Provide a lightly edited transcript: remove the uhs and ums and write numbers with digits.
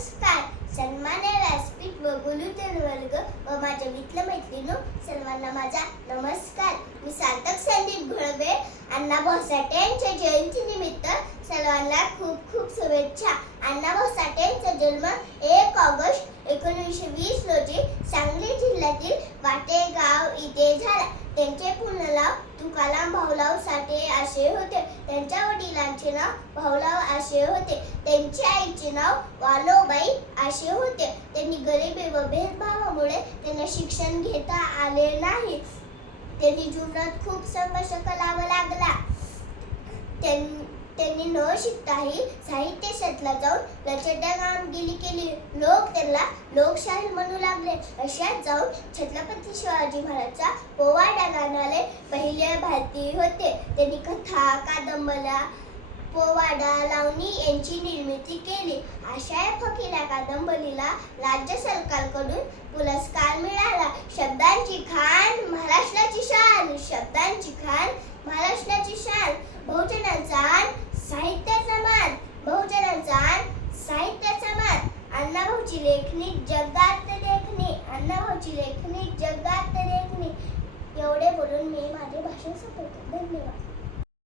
नमस्कार. सन्मान्य व्यासपीठ व गुरुजन वर्ग व माझ्या मित्र-मैत्रिणींनो, सर्वांना माझा नमस्कार. मी सार्थक संदीप घोळवे. अण्णाभाऊ साठे यांच्या जयंतीनिमित्त सर्वांना खूप खूप शुभेच्छा. अण्णाभाऊ साठे यांचा जन्म 1 ऑगस्ट 1920 रोजी सांगली जिल्ह्यातील वाटे गाव इथे झाला. त्यांचे पूर्ण नाव तुकाराम भाऊराव साठे असे होते. त्यांच्या वडिलांचे नाव भाऊराव असे होते. त्यांच्या आईचे नाव वालोबाई असे होते. त्यांनी गरिबी व भेदभावामुळे त्यांना शिक्षण घेता आले नाही. त्यांनी जीवनात खूप संघर्ष करावा लागला. त्यांनी न शिकताही साहित्य क्षेत्रात जाऊन रचना कामगिरी केली. लोक त्यांना लोकशाहीर म्हणू लागले. अशात जाऊन छत्रपती शिवाजी महाराजचा पोवाडा गाणारे पहिले भारतीय होते. त्यांनी कथा, कादंबऱ्या, पोवाडा, लावणी यांची निर्मिती केली. अशा या फकीरा कादंबरीला राज्य सरकारकडून पुरस्कार मिळाला. शब्दांची खाण महाराष्ट्राची शान, शब्दांची खाण महाराष्ट्राची शान. बहुजनांचा साहित्याचा मान, बहुजनांचा साहित्याचा मान. अण्णाभाऊची लेखणी जगात देखणी, अण्णाभाऊची लेखणी जगात देखणी. एवढे बोलून मी माझे भाषण संपवतो. धन्यवाद.